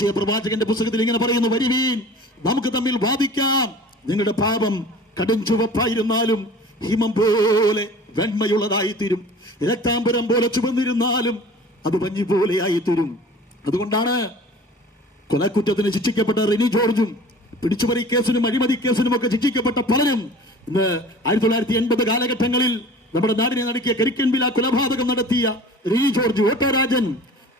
യശയ പ്രവാചകന്റെ പുസ്തകത്തിൽ ഇങ്ങനെ പറയുന്നു വരുവീൻ നമുക്ക് തമ്മിൽ വാദിക്കാം. നിങ്ങളുടെ പാപം കടും ചുവപ്പായിരുന്നാലും ഹിമം പോലെ വെണ്മയുള്ളതായി തീരും. രക്താംബരം പോലെ ചുവന്നിരുന്നാലും അത് പഞ്ഞി പോലെയായി തീരും. അതുകൊണ്ടാണ് കൊലക്കുറ്റത്തിന് ശിക്ഷിക്കപ്പെട്ട റിനി ജോർജും പിടിച്ചുപറി കേസിനും അഴിമതി കേസിനും ഒക്കെ ശിക്ഷിക്കപ്പെട്ട പലരും ഇന്ന് ആയിരത്തി തൊള്ളായിരത്തി എൺപത് കാലഘട്ടങ്ങളിൽ നമ്മുടെ നാടിനെ നടക്കിയ കരിക്കൻപില കൊലപാതകം നടത്തിയ റിനി ജോർജ് ഓട്ടോരാജൻ.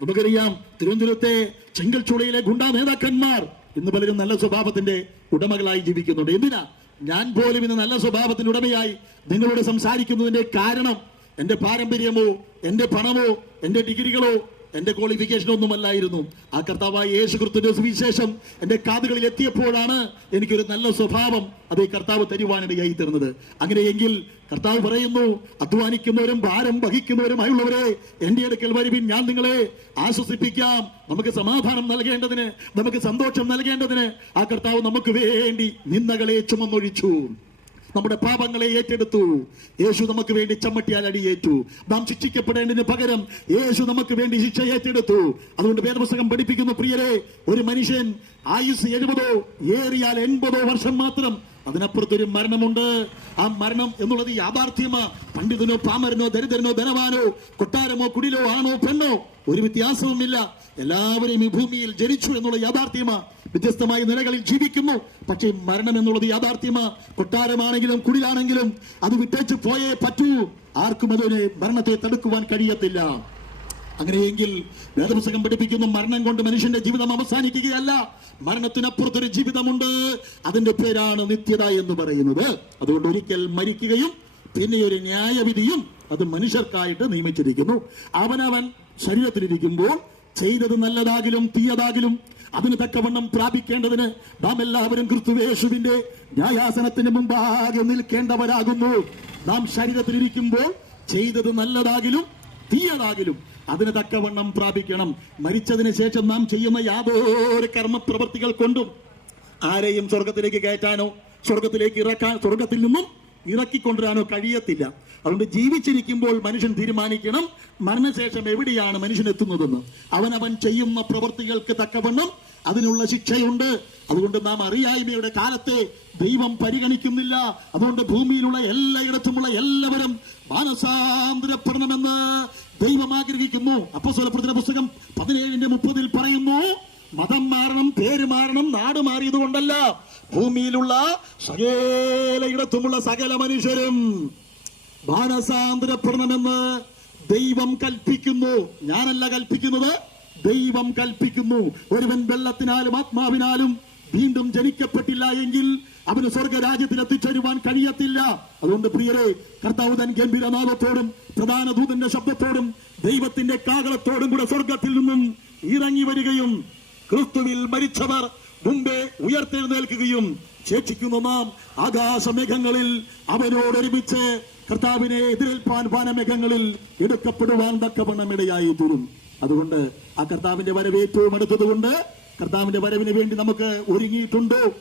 നമുക്കറിയാം തിരുവനന്തപുരത്തെ ചെങ്കൽച്ചുളയിലെ ഗുണ്ടാ നേതാക്കന്മാർ ഇന്ന് പലരും നല്ല സ്വഭാവത്തിന്റെ ഉടമകളായി ജീവിക്കുന്നുണ്ട്. എന്തിനാ? ഞാൻ പോലും ഇന്ന് നല്ല സ്വഭാവത്തിന്റെ ഉടമയായി നിങ്ങളോട് സംസാരിക്കുന്നതിന്റെ കാരണം എന്റെ പാരമ്പര്യമോ എന്റെ പണമോ എന്റെ ഡിഗ്രികളോ എന്റെ ക്വാളിഫിക്കേഷൻ ഒന്നുമല്ലായിരുന്നു. ആ കർത്താവായ യേശു കൃത്തിന്റെ സുവിശേഷം എന്റെ കാതുകളിൽ എത്തിയപ്പോഴാണ് എനിക്കൊരു നല്ല സ്വഭാവം അത് ഈ കർത്താവ് തരുവാനിടയായി തരുന്നത് അങ്ങനെയെങ്കിൽ കർത്താവ് പറയുന്നു അധ്വാനിക്കുന്നവരും ഭാരം വഹിക്കുന്നവരുമായുള്ളവരെ എന്റെ അടുക്കൽ വരുവിൻ ഞാൻ നിങ്ങളെ ആശ്വസിപ്പിക്കാം. നമുക്ക് സമാധാനം നൽകേണ്ടതിന് നമുക്ക് സന്തോഷം നൽകേണ്ടതിന് ആ കർത്താവ് നമുക്ക് വേണ്ടി നിന്ദകളെ ചുമന്നൊഴിച്ചു. നമ്മുടെ പാപങ്ങളെ ഏറ്റെടുത്തു. യേശു നമുക്ക് വേണ്ടി ചമ്മട്ടിയാൽ അടിയേറ്റു. നാം ശിക്ഷിക്കപ്പെടേണ്ടതിന് പകരം യേശു നമുക്ക് വേണ്ടി ശിക്ഷ ഏറ്റെടുത്തു. അതുകൊണ്ട് വേദപുസ്തകം പഠിപ്പിക്കുന്നു പ്രിയരെ ഒരു മനുഷ്യൻ ആയുസ് എഴുപതോ ഏറിയാൽ എൺപതോ വർഷം മാത്രം അതിനപ്പുറത്തൊരു മരണമുണ്ട്. ആ മരണം എന്നുള്ളത് യാഥാർത്ഥ്യമാ. പണ്ഡിതനോ പാമരനോ ദരിദ്രനോ ധനവാനോ കൊട്ടാരമോ കുടിലോ ആണോ പെണ്ണോ ഒരു വ്യത്യാസവുമില്ല. എല്ലാവരെയും ഈ ഭൂമിയിൽ ജനിച്ചു എന്നുള്ള യാഥാർത്ഥ്യമാ. വ്യത്യസ്തമായ നിലകളിൽ ജീവിക്കുന്നു. പക്ഷേ മരണം എന്നുള്ളത് യാഥാർത്ഥ്യമാ. കൊട്ടാരമാണെങ്കിലും കുടിലാണെങ്കിലും അത് വിട്ടേച്ച് പോയേ പറ്റൂ. ആർക്കും അതിനെ മരണത്തെ തടുക്കുവാൻ കഴിയത്തില്ല. അങ്ങനെയെങ്കിൽ വേദപുസ്തകം പഠിപ്പിക്കുന്നു മരണം കൊണ്ട് മനുഷ്യന്റെ ജീവിതം അവസാനിക്കുകയല്ല. മരണത്തിനപ്പുറത്തൊരു ജീവിതമുണ്ട്. അതിന്റെ പേരാണ് നിത്യത എന്ന് പറയുന്നത്. അതുകൊണ്ട് ഒരിക്കൽ മരിക്കുകയും പിന്നെ ഒരു ന്യായവിധിയും അത് മനുഷ്യർക്കായിട്ട് നിയമിച്ചിരിക്കുന്നു. അവനവൻ ശരീരത്തിലിരിക്കുമ്പോൾ ചെയ്തത് നല്ലതാകിലും തീയതാകിലും അതിന് തക്കവണ്ണം പ്രാപിക്കേണ്ടതിന് നാം എല്ലാവരും ക്രിസ്തുവേശുവിന്റെ ന്യായാസനത്തിന് മുമ്പാകെ നിൽക്കേണ്ടവരാകുന്നു. നാം ശരീരത്തിലിരിക്കുമ്പോൾ ചെയ്തത് നല്ലതാകിലും തീയതാകിലും അതിന് തക്കവണ്ണം പ്രാപിക്കണം. മരിച്ചതിന് ശേഷം നാം ചെയ്യുന്ന യാതൊരു കർമ്മപ്രവർത്തികൾ കൊണ്ടും ആരെയും സ്വർഗത്തിലേക്ക് കയറ്റാനോ സ്വർഗത്തിലേക്ക് ഇറക്കാൻ സ്വർഗത്തിൽ നിന്നും ഇറക്കിക്കൊണ്ടുവരാനോ കഴിയത്തില്ല. അതുകൊണ്ട് ജീവിച്ചിരിക്കുമ്പോൾ മനുഷ്യൻ തീരുമാനിക്കണം. മരണശേഷം എവിടെയാണ് മനുഷ്യൻ എത്തുന്നതെന്ന്? അവൻ അവൻ ചെയ്യുന്ന പ്രവൃത്തികൾക്ക് തക്കവണ്ണം അതിനുള്ള ശിക്ഷയുണ്ട്. അതുകൊണ്ട് നാം അറിയായ്മയുടെ കാലത്തെ ദൈവം പരിഗണിക്കുന്നില്ല. അതുകൊണ്ട് ഭൂമിയിലുള്ള എല്ലായിടത്തുമുള്ള എല്ലാവരും മാനസാന്തരപ്പെടണമെന്ന് ദൈവം ആഗ്രഹിക്കുന്നു. അപ്പൊ സ്വലപ്രതിന പുസ്തകം പതിനേഴിന്റെ മുപ്പതിൽ പറയുന്നു മതം മാറണം പേര് മാറണം നാട് മാറിയത് കൊണ്ടല്ല. ഭൂമിയിലുള്ള സകലയിടത്തുമുള്ള സകല മനുഷ്യരും മാനസാന്തരപ്പെടണമെന്ന് ദൈവം കൽപ്പിക്കുന്നു. ഞാനല്ല കൽപ്പിക്കുന്നത് ദൈവം കൽപ്പിക്കുന്നു. ഒരുവൻ വെള്ളത്തിനാലും ആത്മാവിനാലും വീണ്ടും ജനിക്കപ്പെട്ടില്ല എങ്കിൽ അവന് സ്വർഗരാജ്യത്തിൽ എത്തിച്ചേരുവാൻ കഴിയത്തില്ല. അതുകൊണ്ട് പ്രിയരെ കർത്താവ് തൻ ഗംഭീരനാഥത്തോടും പ്രധാന ദൂതന്റെ ശബ്ദത്തോടും ദൈവത്തിന്റെ കാകളത്തോടും കൂടെ സ്വർഗത്തിൽ നിന്നും ഇറങ്ങി വരികയും ക്രിസ്തുവിൽ മരിച്ചവർ മുമ്പേ ഉയർത്തെഴുന്നേൽക്കുകയും ശേഷിക്കുന്ന നാം ആകാശമേഘങ്ങളിൽ അവനോടൊരുമിച്ച് കർത്താവിനെ എതിരേൽപ്പാൻ വാനമേഘങ്ങളിൽ എടുക്കപ്പെടുവാൻ തക്കവണ്ണം ഇടയായി തീരും. അതുകൊണ്ട് ആ കർത്താവിന്റെ വരവ് ഏറ്റവും അടുത്തതുകൊണ്ട് കർത്താവിന്റെ വരവിന് വേണ്ടി നമുക്ക് ഒരുങ്ങിയിട്ടുണ്ടോ.